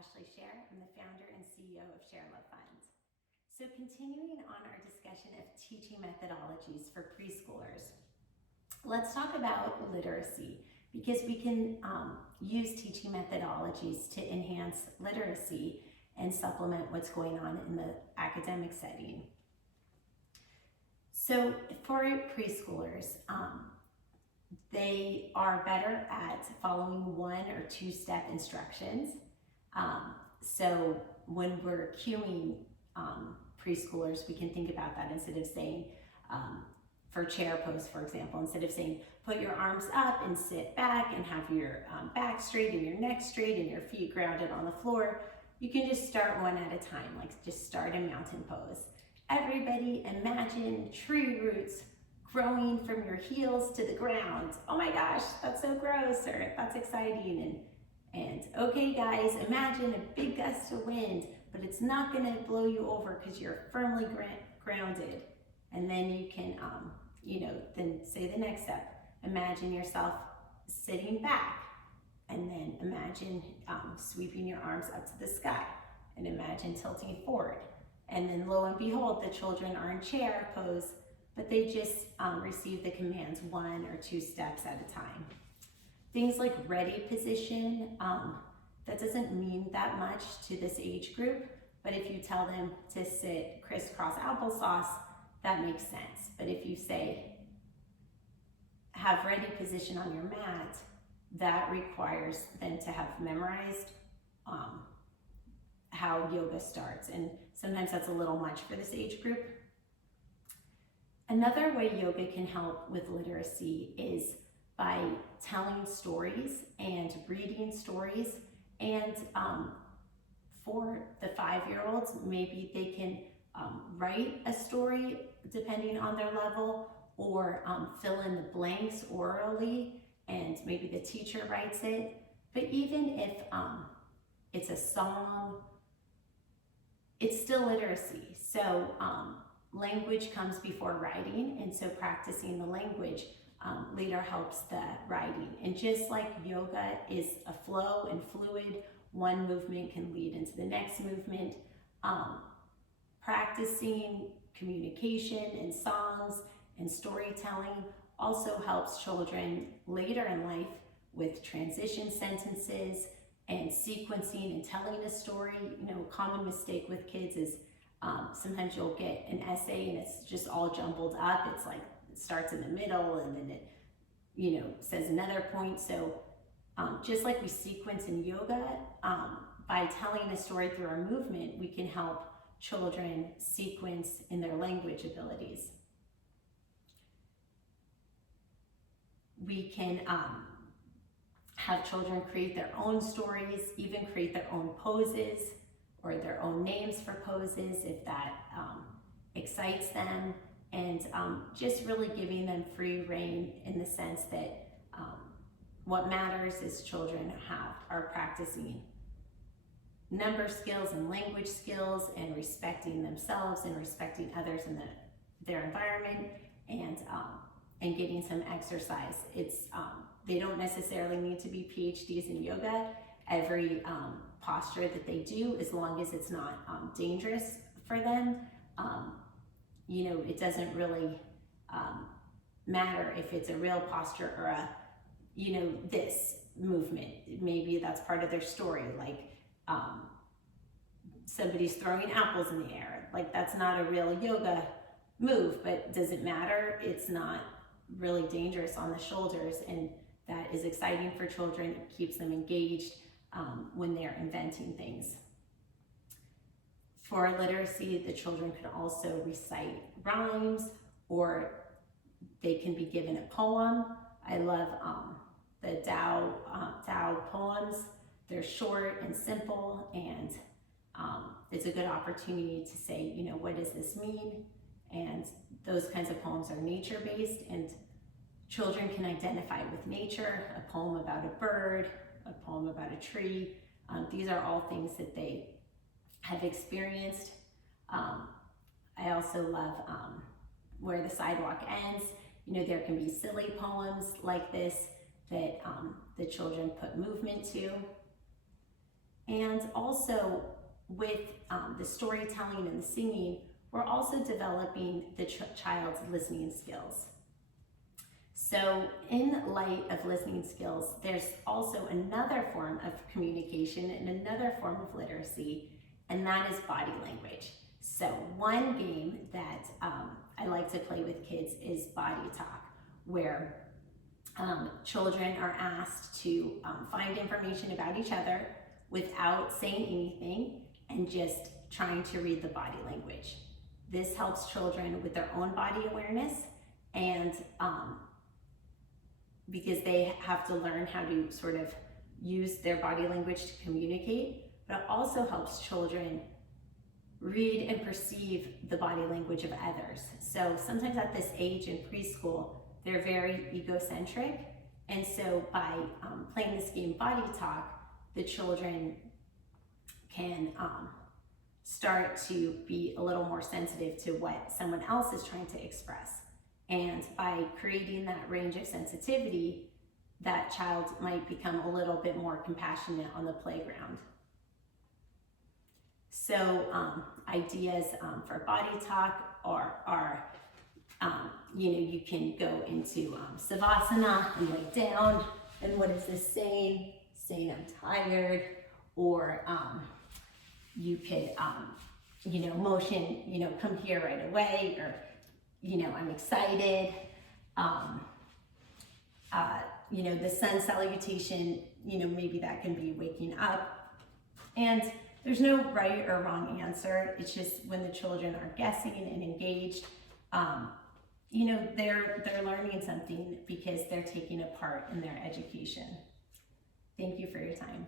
Ashley Share. I'm the founder and CEO of ShareLove.Fund. So continuing on our discussion of teaching methodologies for preschoolers, let's talk about literacy, because we can use teaching methodologies to enhance literacy and supplement what's going on in the academic setting. So for preschoolers, they are better at following 1 or 2 step instructions. So when we're cueing preschoolers, we can think about that instead of saying, for chair pose, for example, instead of saying, put your arms up and sit back and have your back straight and your neck straight and your feet grounded on the floor, you can just start one at a time, like just start a mountain pose. Everybody imagine tree roots growing from your heels to the ground. Oh my gosh, that's so gross, or that's exciting. And okay guys, imagine a big gust of wind, but it's not gonna blow you over because you're firmly grounded. And then you can, then say the next step. Imagine yourself sitting back, and then imagine sweeping your arms up to the sky, and imagine tilting forward. And then lo and behold, the children are in chair pose, but they just receive the commands 1 or 2 steps at a time. Things like ready position, that doesn't mean that much to this age group, but if you tell them to sit crisscross applesauce, that makes sense. But if you say, have ready position on your mat, that requires them to have memorized how yoga starts. And sometimes that's a little much for this age group. Another way yoga can help with literacy is by telling stories and reading stories. And for the 5-year-olds, maybe they can write a story depending on their level, or fill in the blanks orally, and maybe the teacher writes it. But even if it's a song, it's still literacy. So language comes before writing, and so practicing the language later helps the writing. And just like yoga is a flow and fluid, one movement can lead into the next movement. Practicing communication and songs and storytelling also helps children later in life with transition sentences and sequencing and telling a story. A common mistake with kids is sometimes you'll get an essay and it's just all jumbled up. It's like it starts in the middle and then it says another point. So just like we sequence in yoga, by telling a story through our movement, we can help children sequence in their language abilities. We can have children create their own stories, even create their own poses or their own names for poses if that excites them, and just really giving them free rein in the sense that what matters is children are practicing number skills and language skills and respecting themselves and respecting others in their environment, and getting some exercise. They don't necessarily need to be PhDs in yoga. Every posture that they do, as long as it's not dangerous for them, it doesn't really matter if it's a real posture or a, this movement. Maybe that's part of their story, like somebody's throwing apples in the air. Like, that's not a real yoga move, but does it matter? It's not really dangerous on the shoulders, and that is exciting for children. It keeps them engaged when they're inventing things. For literacy, the children can also recite rhymes, or they can be given a poem. I love the Tao poems. They're short and simple, and it's a good opportunity to say, what does this mean? And those kinds of poems are nature-based, and children can identify with nature. A poem about a bird, a poem about a tree. These are all things that they have experienced. I also love Where the Sidewalk Ends. There can be silly poems like this that the children put movement to. And also with the storytelling and the singing, we're also developing the child's listening skills. So in light of listening skills, there's also another form of communication and another form of literacy, and that is body language. So one game that I like to play with kids is Bodytalk, where children are asked to find information about each other without saying anything and just trying to read the body language. This helps children with their own body awareness, and because they have to learn how to sort of use their body language to communicate, but it also helps children read and perceive the body language of others. So sometimes at this age in preschool, they're very egocentric, and so by playing this game Bodytalk, the children can start to be a little more sensitive to what someone else is trying to express. And by creating that range of sensitivity, that child might become a little bit more compassionate on the playground. So ideas for Bodytalk are you can go into Savasana and lay down, and what is this saying? Saying I'm tired, or you could motion, come here right away, or I'm excited. The sun salutation, maybe that can be waking up. And there's no right or wrong answer. It's just when the children are guessing and engaged, they're learning something because they're taking a part in their education. Thank you for your time.